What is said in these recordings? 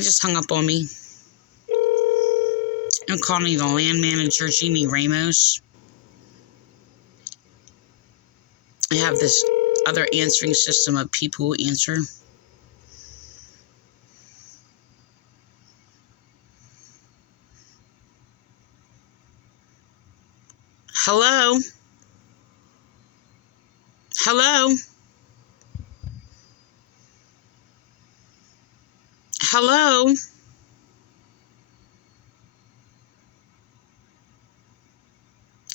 They just hung up on me. I'm calling the land manager, Jeannie Ramos. I have this other answering system of people who answer. Hello? Hello? Hello?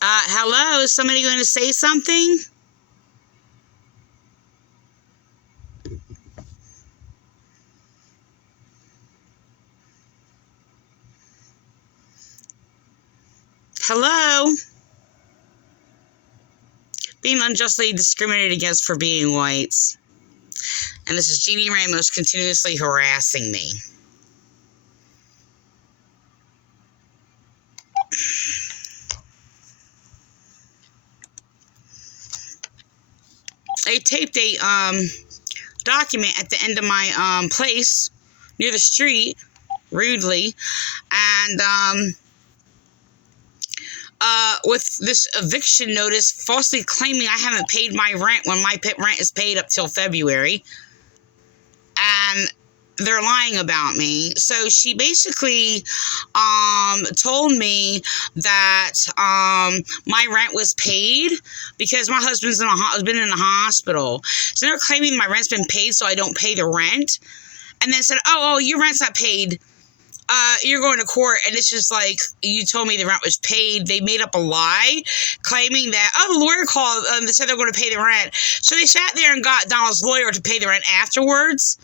Hello? Is somebody going to say something? Hello? Being unjustly discriminated against for being whites. And this is Jeannie Ramos continuously harassing me. I taped a document at the end of my place near the street, rudely, and with this eviction notice falsely claiming I haven't paid my rent when my rent is paid up till February. And they're lying about me. So she basically told me that my rent was paid because my husband's been in the hospital. So they're claiming my rent's been paid so I don't pay the rent. And then said, oh, your rent's not paid. You're going to court, and it's just like, you told me the rent was paid. They made up a lie, claiming that, the lawyer called, they said they're going to pay the rent. So they sat there and got Donald's lawyer to pay the rent afterwards,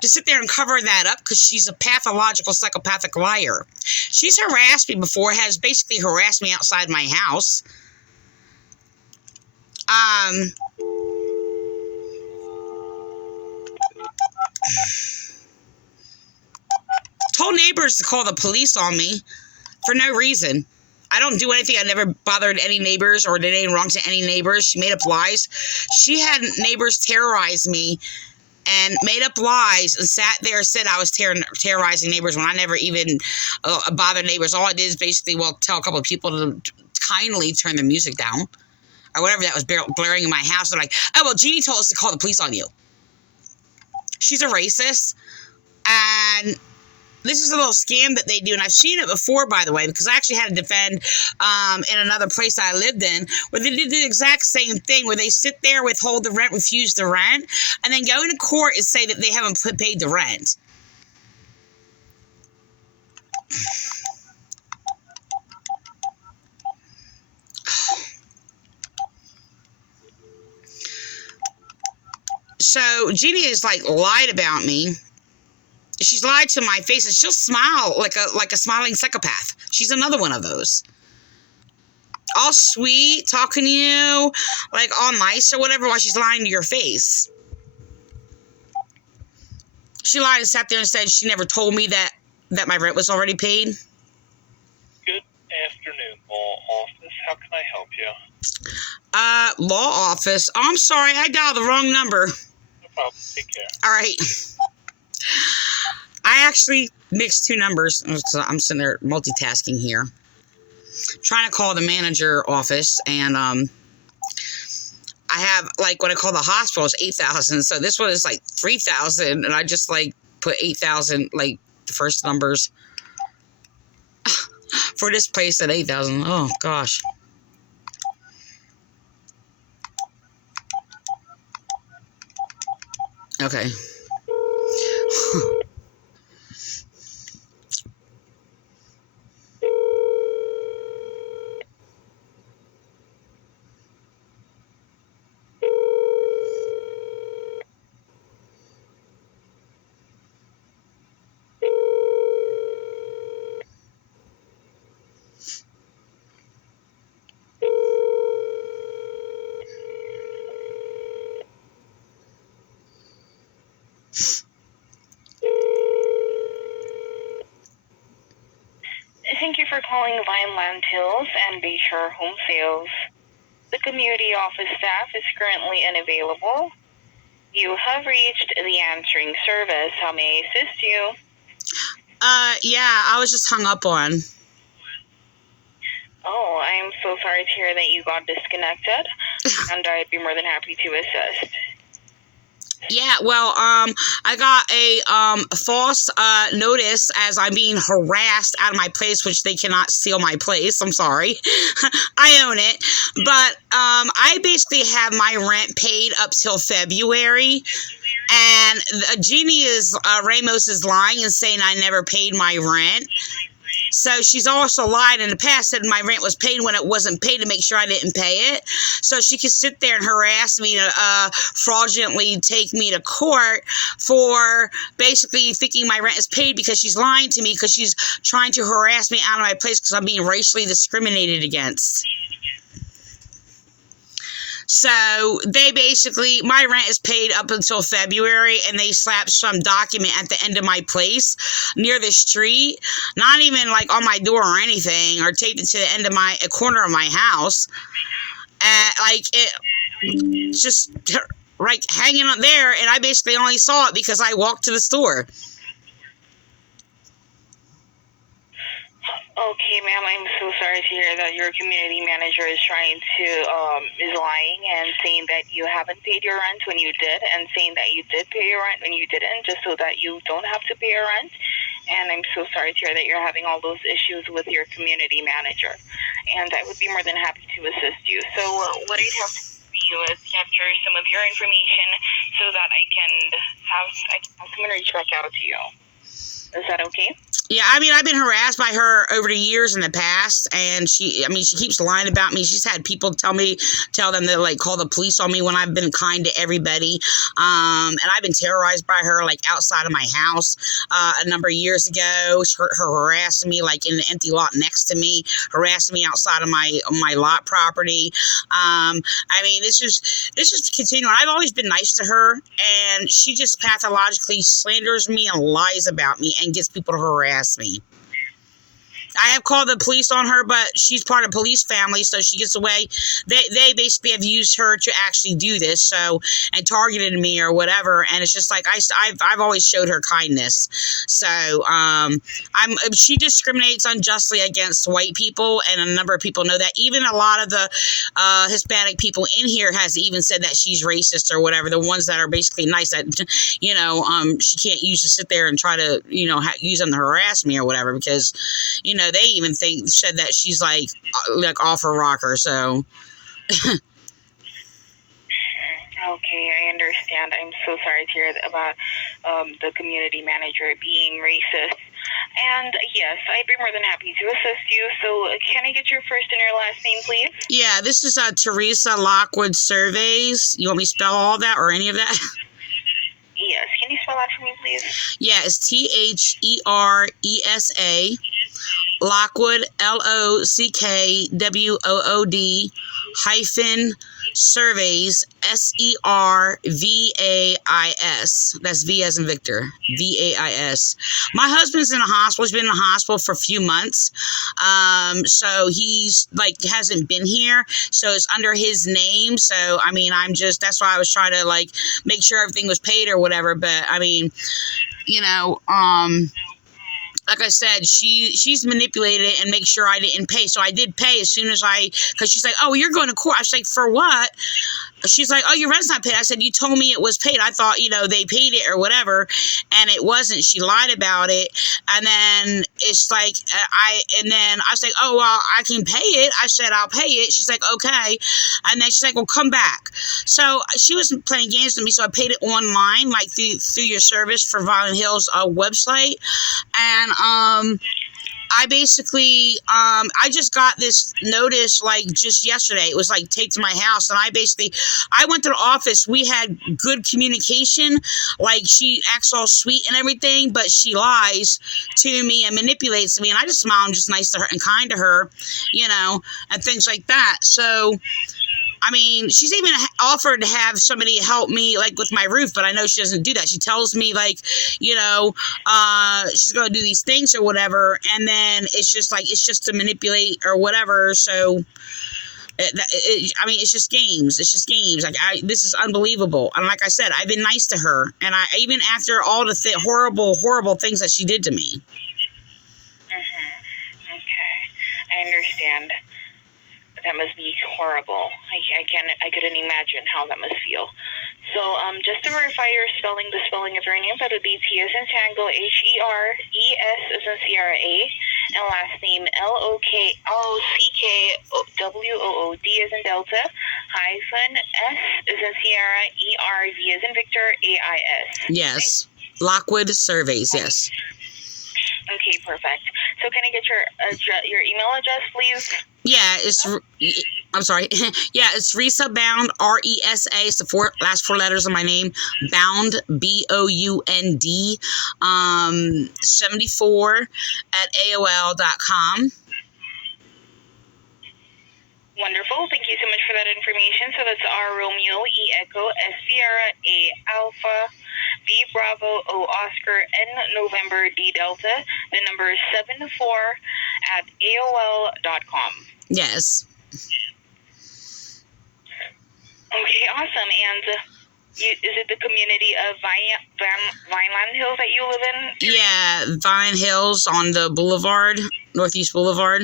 to sit there and cover that up, because she's a pathological, psychopathic liar. She's harassed me before, has basically harassed me outside my house. Told neighbors to call the police on me for no reason. I don't do anything. I never bothered any neighbors or did anything wrong to any neighbors. She made up lies. She had neighbors terrorize me and made up lies and sat there and said I was terrorizing neighbors when I never even bothered neighbors. All I did is basically, tell a couple of people to kindly turn the music down or whatever that was blaring in my house. They're like, Jeannie told us to call the police on you. She's a racist. And this is a little scam that they do, and I've seen it before, by the way, because I actually had to defend in another place I lived in, where they did the exact same thing, where they sit there, withhold the rent, refuse the rent, and then go into court and say that they haven't paid the rent. So Jeannie has lied about me. She's lied to my face, and she'll smile like a smiling psychopath. She's another one of those. All sweet, talking to you, all nice or whatever, while she's lying to your face. She lied and sat there and said she never told me that my rent was already paid. Good afternoon, law office. How can I help you? Law office. Oh, I'm sorry, I dialed the wrong number. No problem. Take care. All right. I actually mixed two numbers. So I'm sitting there multitasking here. Trying to call the manager office, and I have, when I call the hospital, it's 8,000. So this one is 3,000, and I just put 8,000, the first numbers for this place at 8,000. Oh, gosh. Okay. Thank you for calling Vineland Hills and Bayshore Home Sales. The community office staff is currently unavailable. You have reached the answering service. How may I assist you? Yeah, I was just hung up on. Oh, I'm so sorry to hear that you got disconnected, and I'd be more than happy to assist. Yeah, well, I got a false notice as I'm being harassed out of my place, which they cannot steal my place. I'm sorry. I own it. But I basically have my rent paid up till February. And Jeannie Ramos is lying and saying I never paid my rent. So she's also lied in the past, said my rent was paid when it wasn't paid to make sure I didn't pay it. So she could sit there and harass me to fraudulently take me to court for basically thinking my rent is paid because she's lying to me because she's trying to harass me out of my place because I'm being racially discriminated against. So they basically, my rent is paid up until February, and they slapped some document at the end of my place near the street, not even like on my door or anything, or taped it to the end of a corner of my house. Like it just like hanging up there, and I basically only saw it because I walked to the store. Okay, ma'am, I'm so sorry to hear that your community manager is is lying and saying that you haven't paid your rent when you did, and saying that you did pay your rent when you didn't, just so that you don't have to pay your rent. And I'm so sorry to hear that you're having all those issues with your community manager. And I would be more than happy to assist you. So what I'd have to do is capture some of your information so that I can have someone reach back out to you. Is that okay? Yeah, I mean, I've been harassed by her over the years in the past, and she keeps lying about me. She's had people tell them to, like, call the police on me when I've been kind to everybody. And I've been terrorized by her, like, outside of my house a number of years ago. Her harassing me, like, in the empty lot next to me, harassing me outside of my lot property. I mean, this is continuing. I've always been nice to her, and she just pathologically slanders me and lies about me and gets people to harass me. I have called the police on her, but she's part of the police family, so she gets away. They basically have used her to actually do this, and targeted me or whatever. And it's just like I've always showed her kindness. So she discriminates unjustly against white people, and a number of people know that. Even a lot of the Hispanic people in here has even said that she's racist or whatever. The ones that are basically nice, that she can't use to sit there and try to use them to harass me or whatever, because they even said that she's like off her rocker. So okay, I understand. I'm so sorry to hear about the community manager being racist. And yes, I'd be more than happy to assist you. So can I get your first and your last name, please? Yeah, this is Teresa Lockwood Surveys. You want me to spell all that or any of that? Yes, can you spell that for me, please? Yeah, it's THERESA, Lockwood, LOCKWOOD, Surveys, SERVAIS. That's V as in Victor, VAIS. My husband's in the hospital. He's been in the hospital for a few months. So he's hasn't been here. So it's under his name. So I mean, that's why I was trying to make sure everything was paid or whatever. But I mean, like I said, she's manipulated it and make sure I didn't pay. So I did pay as soon as because she's like, oh, you're going to court. I was like, for what? She's like, oh, your rent's not paid. I said, you told me it was paid. I thought, they paid it or whatever. And it wasn't. She lied about it. And then it's like, and then I was like, oh, well, I can pay it. I said, I'll pay it. She's like, okay. And then she's like, well, come back. So she was playing games with me. So I paid it online, through your service for Vineland Hills website. And, I basically, I just got this notice just yesterday. It was taped to my house, and I went to the office. We had good communication. She acts all sweet and everything, but she lies to me and manipulates me. And I just smile. I'm just nice to her and kind to her, and things like that. So, I mean, she's even offered to have somebody help me, with my roof, but I know she doesn't do that. She tells me, she's going to do these things or whatever, and then it's just to manipulate or whatever. So, it's just games. It's just games. This is unbelievable. And like I said, I've been nice to her, and even after all the horrible, horrible things that she did to me. and that must be horrible. I couldn't imagine how that must feel. So, just to verify your spelling, the spelling of your name, that would be T as in Tango, Heres as in Sierra A, and last name LOCKWOOD as in Delta, hyphen S as in Sierra, ERV as in Victor, AIS. Yes. Okay? Lockwood Surveys, yes. Okay, perfect. So can I get your email address, please? Yeah, I'm sorry. Yeah, it's Resa Bound, RESA. It's the last four letters of my name. Bound, BOUND, 74 at AOL.com. Wonderful. Thank you so much for that information. So that's R Romeo, E Echo, S Sierra, A Alpha, B Bravo, O Oscar, N November, D Delta. The number is 74 at AOL.com. Yes. Okay, awesome. And is it the community of Vineland Hills that you live in? Yeah, Vine Hills on the Boulevard, Northeast Boulevard.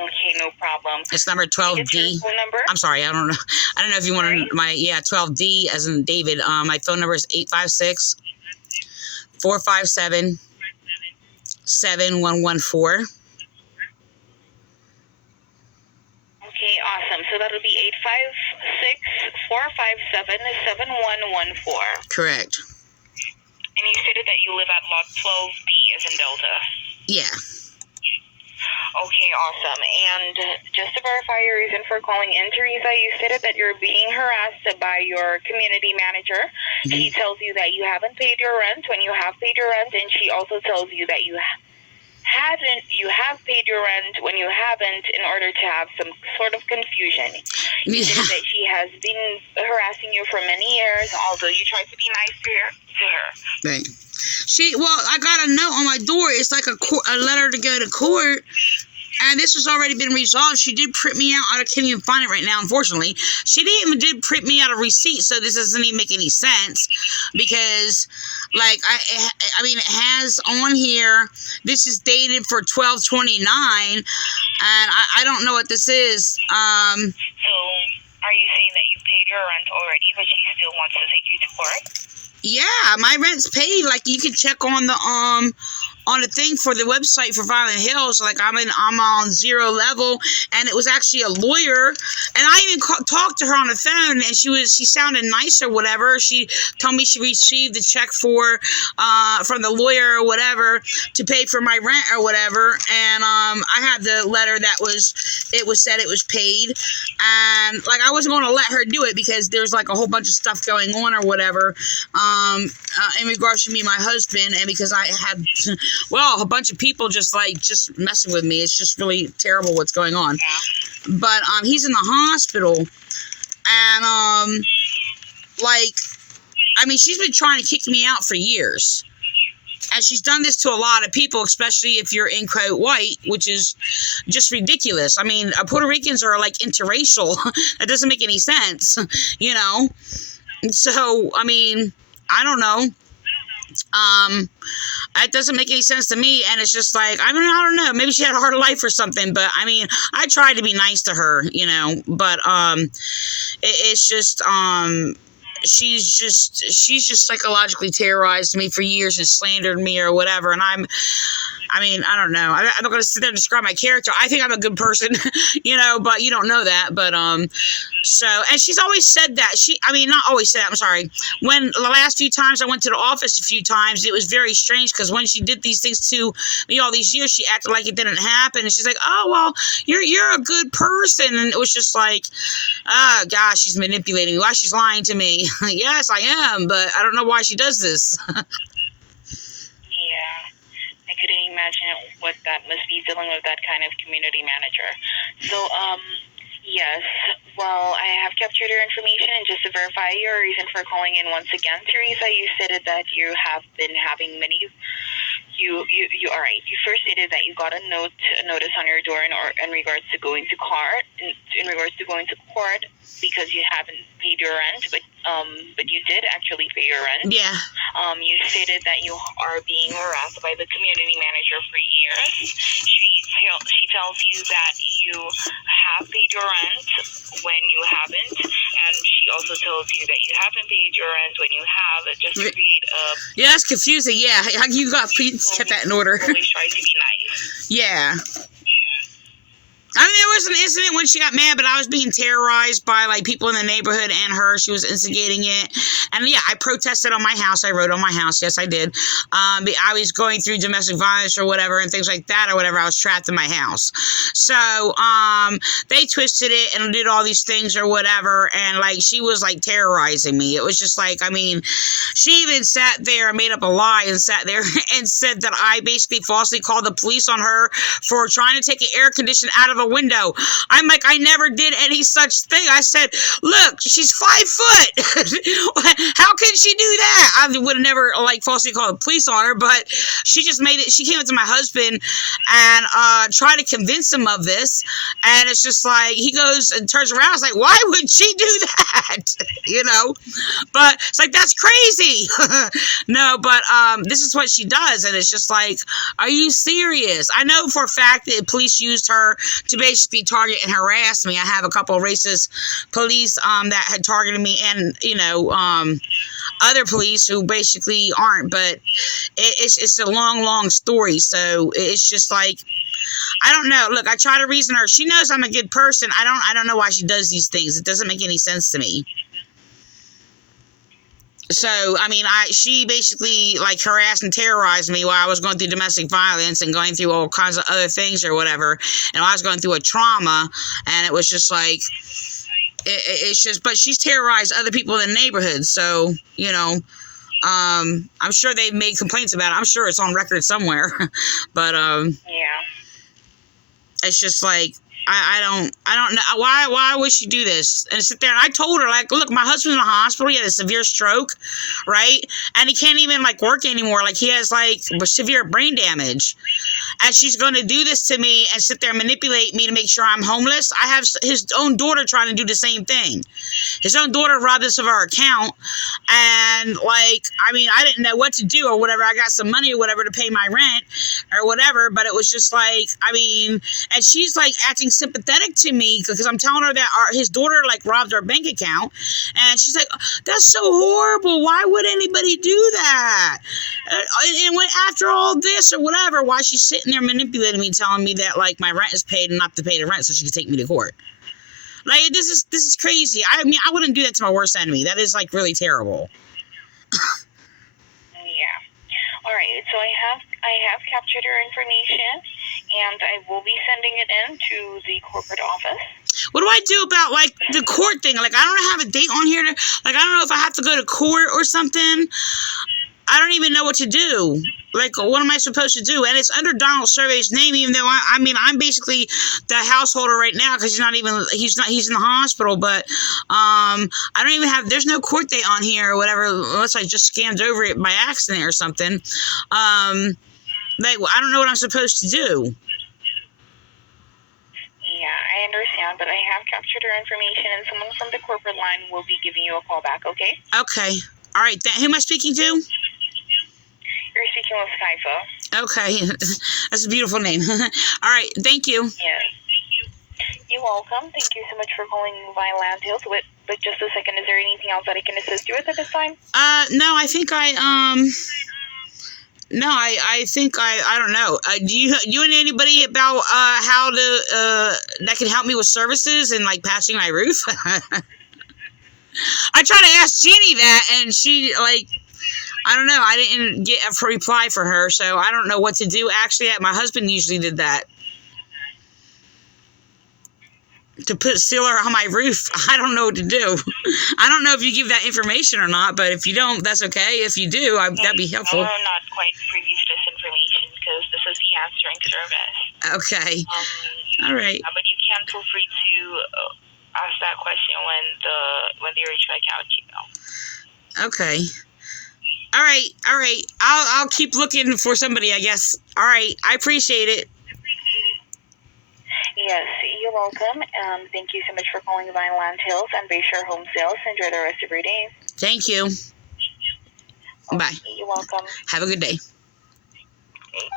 Okay, no problem. It's number 12D. Phone number? I'm sorry, I don't know. I don't know if you want to, 12D as in David. My phone number is 856-457-7114. Okay, awesome. So that would be 856-457-7114. Correct. And you stated that you live at lot 12B as in Delta. Yeah. Okay, awesome. And just to verify your reason for calling in, Teresa, you stated that you're being harassed by your community manager. Mm-hmm. She tells you that you haven't paid your rent when you have paid your rent, and she also tells you that you have paid your rent when you haven't, in order to have some sort of confusion. You said that she has been harassing you for many years, although you tried to be nice to her. Right. I got a note on my door. It's like a letter to go to court. And this has already been resolved. She did print me out. I can't even find it right now, unfortunately. She did print me out a receipt, so this doesn't even make any sense. Because, like, I mean, it has on here, this is dated for 12/29, and I don't know what this is. So, are you saying that you paid your rent already, but she still wants to take you to court? Yeah, my rent's paid. Like, you can check on the thing for the website for Vineland Hills. Like, I'm on 0 level, and it was actually a lawyer, and I even talked to her on the phone, and she sounded nice or whatever. She told me she received the check from the lawyer or whatever to pay for my rent or whatever, and I had the letter that said it was paid, and like, I wasn't going to let her do it because there's like a whole bunch of stuff going on or whatever in regards to me and my husband, and because I had a bunch of people just messing with me. It's just really terrible what's going on. Yeah. But he's in the hospital, and she's been trying to kick me out for years. And she's done this to a lot of people, especially if you're in quote white, which is just ridiculous. I mean, Puerto Ricans are like interracial. That doesn't make any sense, you know? So, I mean, I don't know. It doesn't make any sense to me, and it's just like, I don't know, maybe she had a hard life or something, but I mean, I tried to be nice to her, you know, but it's just she's just psychologically terrorized me for years and slandered me or whatever, and I don't know. I'm not going to sit there and describe my character. I think I'm a good person, you know, but you don't know that. But, and she's always said that. Not always said that, I'm sorry. When the last few times I went to the office a few times, it was very strange because when she did these things to me all these years, she acted like it didn't happen. And she's like, oh, well, you're a good person. And it was just like, oh, gosh, she's manipulating me. Why she's lying to me? Yes, I am, but I don't know why she does this. Couldn't imagine what that must be, dealing with that kind of community manager. So, yes, well, I have captured your information, and just to verify your reason for calling in once again, Teresa, you stated that you have been having many. You all right. You first stated that you got a notice on your door in regards to going to court, because you haven't paid your rent, but you did actually pay your rent. Yeah. You stated that you are being harassed by the community manager for years. She's tells you that you have paid your rent when you haven't, and she also tells you that you haven't paid your rent when you have, just to create a... Yeah, that's confusing. Yeah, you got to get that in order. Always try to be nice. Yeah. I mean, there was an incident when she got mad, but I was being terrorized by, like, people in the neighborhood and her. She was instigating it. And, yeah, I protested on my house. I wrote on my house. Yes, I did. I was going through domestic violence or whatever and things like that or whatever. I was trapped in my house. So, they twisted it and did all these things or whatever. And, like, she was, like, terrorizing me. It was just like, I mean, she even sat there and made up a lie and sat there and said that I basically falsely called the police on her for trying to take an air conditioner out of a window. I'm like, I never did any such thing. I said, look, she's 5 foot. How can she do that? I would have never, like, falsely called the police on her, but she just made it. She came up to my husband and tried to convince him of this. And it's just like, he goes and turns around. I was like, why would she do that? You know? But it's like, that's crazy. No, but this is what she does. And it's just like, are you serious? I know for a fact that police used her to basically target and harass me. I have a couple of racist police that had targeted me, and other police who basically aren't. But it's a long story. So it's just like, I don't know. Look, I try to reason her. She knows I'm a good person. I don't know why she does these things. It doesn't make any sense to me. So, I mean, she basically, like, harassed and terrorized me while I was going through domestic violence and going through all kinds of other things or whatever. And I was going through a trauma, and it was just like, it's just, but she's terrorized other people in the neighborhood. So, you know, I'm sure they made complaints about it. I'm sure it's on record somewhere. But, yeah. It's just like, I don't know why would she do this and sit there. And I told her, like, look, my husband's in the hospital. He had a severe stroke, right? And he can't even, like, work anymore. Like, he has, like, severe brain damage. And she's going to do this to me and sit there and manipulate me to make sure I'm homeless. I have his own daughter trying to do the same thing. His own daughter robbed us of our account. And, like, I mean, I didn't know what to do or whatever. I got some money or whatever to pay my rent or whatever. But it was just like, I mean, and she's, like, acting sympathetic to me because I'm telling her that his daughter, like, robbed our bank account. And she's like, that's so horrible. Why would anybody do that? And when, after all this or whatever, why she's sitting there manipulating me, telling me that, like, my rent is paid and not to pay the rent so she can take me to court. Like, this is crazy. I mean, I wouldn't do that to my worst enemy. That is, like, really terrible. Yeah. All right. So I have captured your information, and I will be sending it in to the corporate office. What do I do about, like, the court thing? Like, I don't have a date on here. Like, I don't know if I have to go to court or something. I don't even know what to do. Like, what am I supposed to do? And it's under Donald Survey's name, even though I mean, I'm basically the householder right now because he's in the hospital. But I don't even have. There's no court date on here or whatever, unless I just scanned over it by accident or something. Like, I don't know what I'm supposed to do. Yeah, I understand, but I have captured your information, and someone from the corporate line will be giving you a call back. Okay? Okay. All right. Who am I speaking to? You're speaking with Skyfo. Okay. That's a beautiful name. All right. Thank you. Yes. You're welcome. Thank you so much for calling Vineland Hills. But just a second, is there anything else that I can assist you with at this time? No, I think I think I don't know. Do you know anybody about how to that can help me with services and, like, patching my roof? I tried to ask Jeannie that, and she, like, I don't know. I didn't get a reply for her, so I don't know what to do. Actually, my husband usually did that. To put sealer on my roof. I don't know what to do. I don't know if you give that information or not, but if you don't, that's okay. If you do, that'd be helpful. I'm not quite privy to this information because this is the answering service. Okay. All right. But you can feel free to ask that question when they reach back out to you. Okay. All right. I'll keep looking for somebody, I guess. All right. I appreciate it. Yes, you're welcome. Thank you so much for calling Vineland Hills and Bayshore Home Sales. Enjoy the rest of your day. Thank you. Bye. You're welcome. Have a good day. Okay.